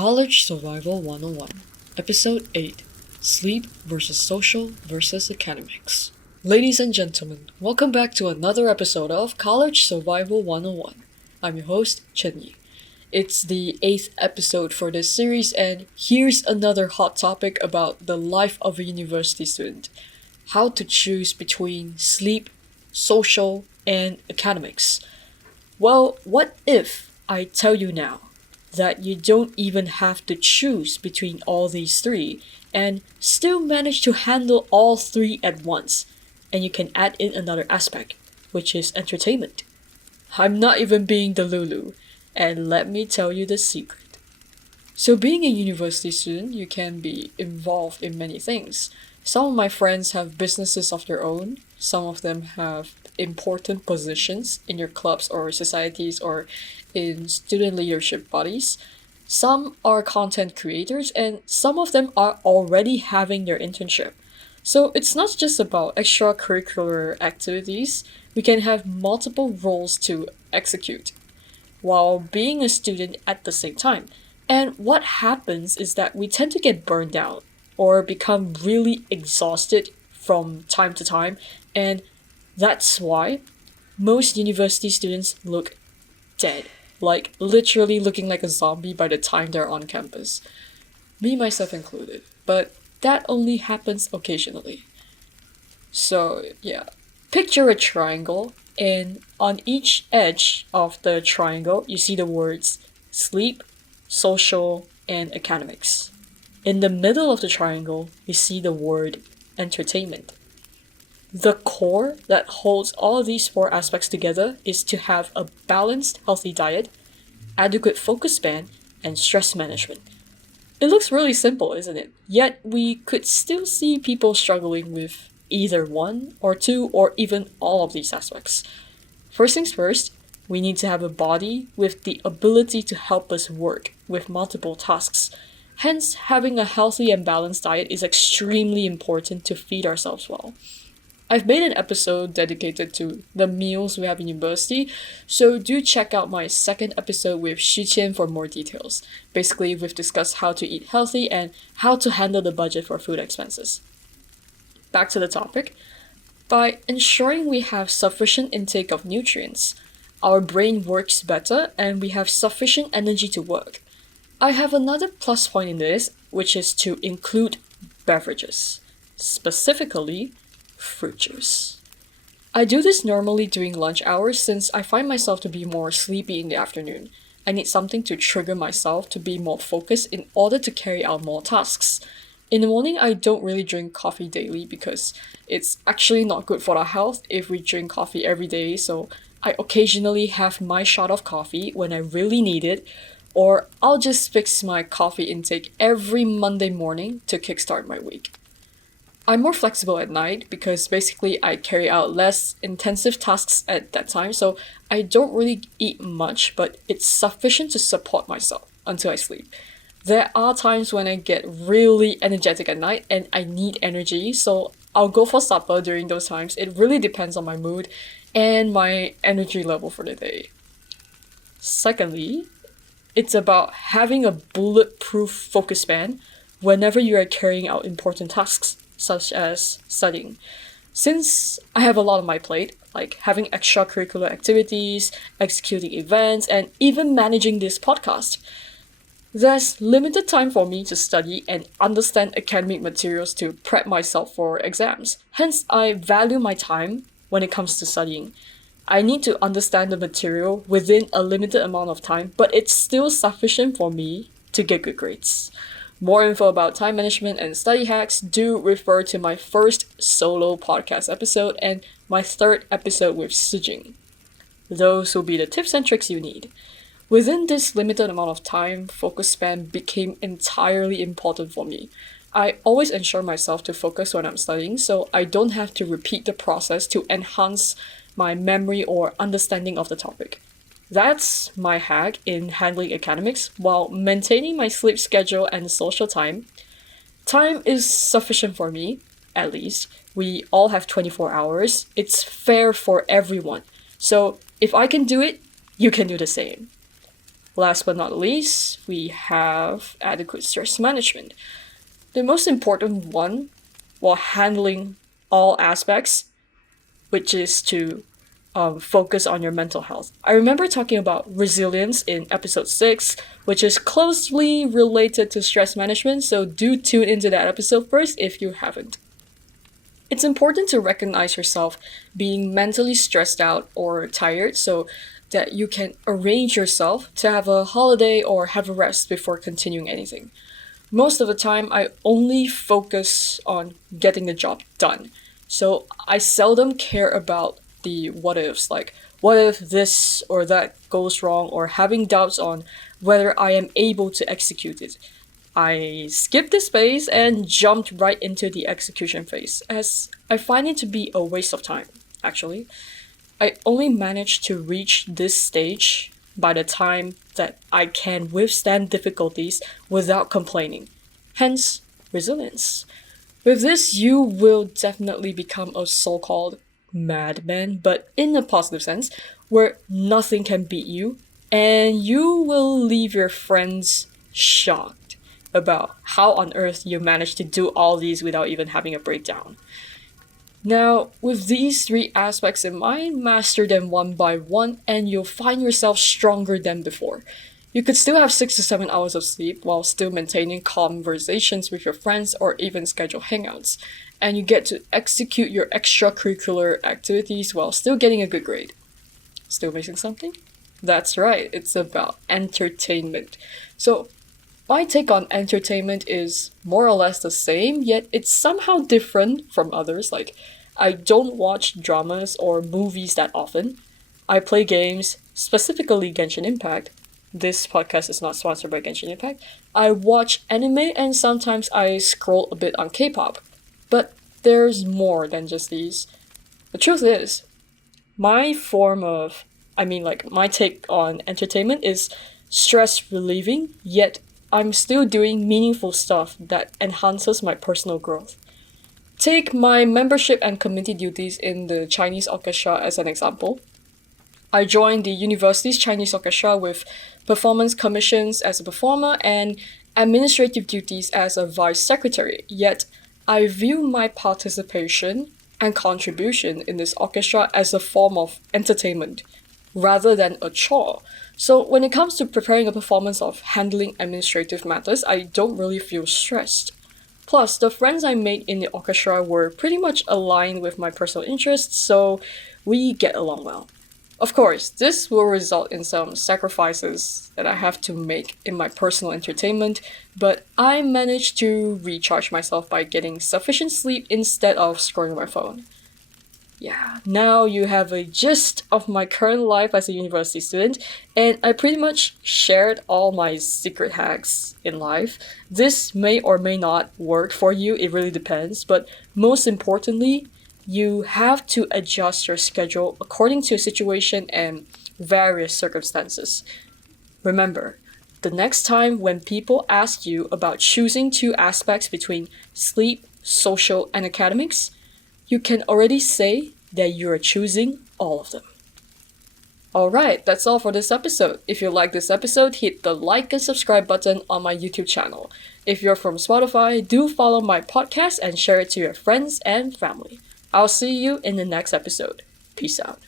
College Survival 101, Episode 8, Sleep versus Social versus Academics. Ladies and gentlemen, welcome back to another episode of College Survival 101. I'm your host, Chen Yee. It's the 8th episode for this series, and here's another hot topic about the life of a university student. How to choose between sleep, social, and academics. Well, what if I tell you now that you don't even have to choose between all these three and still manage to handle all three at once, and you can add in another aspect, which is entertainment. I'm not even being the Lulu, and let me tell you the secret. So being a university student, you can be involved in many things. Some of my friends have businesses of their own. Some of them have important positions in your clubs or societies or in student leadership bodies. Some are content creators, and some of them are already having their internship. So it's not just about extracurricular activities. We can have multiple roles to execute while being a student at the same time. And what happens is that we tend to get burned out or become really exhausted from time to time, and that's why most university students look dead, like literally looking like a zombie by the time they're on campus. Me, myself included, but that only happens occasionally. So yeah, picture a triangle, and on each edge of the triangle, you see the words sleep, social, and academics. In the middle of the triangle, you see the word entertainment. The core that holds all these four aspects together is to have a balanced, healthy diet, adequate focus span, and stress management. It looks really simple, isn't it? Yet we could still see people struggling with either one or two or even all of these aspects. First things first, we need to have a body with the ability to help us work with multiple tasks. Hence, having a healthy and balanced diet is extremely important to feed ourselves well. I've made an episode dedicated to the meals we have in university, so do check out my second episode with Chen for more details. Basically, we've discussed how to eat healthy and how to handle the budget for food expenses. Back to the topic. By ensuring we have sufficient intake of nutrients, our brain works better and we have sufficient energy to work. I have another plus point in this, which is to include beverages, specifically fruit juice. I do this normally during lunch hours since I find myself to be more sleepy in the afternoon. I need something to trigger myself to be more focused in order to carry out more tasks. In the morning, I don't really drink coffee daily because it's actually not good for our health if we drink coffee every day, so I occasionally have my shot of coffee when I really need it, or I'll just fix my coffee intake every Monday morning to kickstart my week. I'm more flexible at night because basically I carry out less intensive tasks at that time, so I don't really eat much, but it's sufficient to support myself until I sleep. There are times when I get really energetic at night and I need energy, so I'll go for supper during those times. It really depends on my mood and my energy level for the day. Secondly, it's about having a bulletproof focus span whenever you are carrying out important tasks, such as studying. Since I have a lot on my plate, like having extracurricular activities, executing events, and even managing this podcast, there's limited time for me to study and understand academic materials to prep myself for exams. Hence, I value my time when it comes to studying. I need to understand the material within a limited amount of time, but it's still sufficient for me to get good grades. More info about time management and study hacks, do refer to my first solo podcast episode and my third episode with Sijing. Those will be the tips and tricks you need. Within this limited amount of time, focus span became entirely important for me. I always ensure myself to focus when I'm studying, so I don't have to repeat the process to enhance my memory or understanding of the topic. That's my hack in handling academics while maintaining my sleep schedule and social time. Time is sufficient for me, at least. We all have 24 hours. It's fair for everyone. So if I can do it, you can do the same. Last but not least, we have adequate stress management. The most important one while handling all aspects, which is to focus on your mental health. I remember talking about resilience in episode 6, which is closely related to stress management, so do tune into that episode first if you haven't. It's important to recognize yourself being mentally stressed out or tired so that you can arrange yourself to have a holiday or have a rest before continuing anything. Most of the time, I only focus on getting the job done. So I seldom care about the what ifs, like what if this or that goes wrong, or having doubts on whether I am able to execute it. I skipped this phase and jumped right into the execution phase, as I find it to be a waste of time, actually. I only managed to reach this stage by the time that I can withstand difficulties without complaining. Hence, resilience. With this, you will definitely become a so-called madman, but in a positive sense, where nothing can beat you, and you will leave your friends shocked about how on earth you managed to do all these without even having a breakdown. Now, with these 3 aspects in mind, master them one by one, and you'll find yourself stronger than before. You could still have 6 to 7 hours of sleep while still maintaining conversations with your friends or even schedule hangouts, and you get to execute your extracurricular activities while still getting a good grade. Still missing something? That's right, it's about entertainment. So, my take on entertainment is more or less the same, yet it's somehow different from others. Like, I don't watch dramas or movies that often. I play games, specifically Genshin Impact. This podcast is not sponsored by Genshin Impact. I watch anime and sometimes I scroll a bit on K-pop. But there's more than just these. The truth is, my take on entertainment is stress relieving, yet I'm still doing meaningful stuff that enhances my personal growth. Take my membership and community duties in the Chinese orchestra as an example. I joined the university's Chinese orchestra with performance commissions as a performer and administrative duties as a vice secretary, yet I view my participation and contribution in this orchestra as a form of entertainment rather than a chore. So when it comes to preparing a performance or handling administrative matters, I don't really feel stressed. Plus, the friends I made in the orchestra were pretty much aligned with my personal interests, so we get along well. Of course, this will result in some sacrifices that I have to make in my personal entertainment, but I managed to recharge myself by getting sufficient sleep instead of scrolling my phone. Yeah, now you have a gist of my current life as a university student, and I pretty much shared all my secret hacks in life. This may or may not work for you, it really depends, but most importantly, you have to adjust your schedule according to your situation and various circumstances. Remember, the next time when people ask you about choosing 2 aspects between sleep, social, and academics, you can already say that you are choosing all of them. Alright, that's all for this episode. If you like this episode, hit the like and subscribe button on my YouTube channel. If you're from Spotify, do follow my podcast and share it to your friends and family. I'll see you in the next episode. Peace out.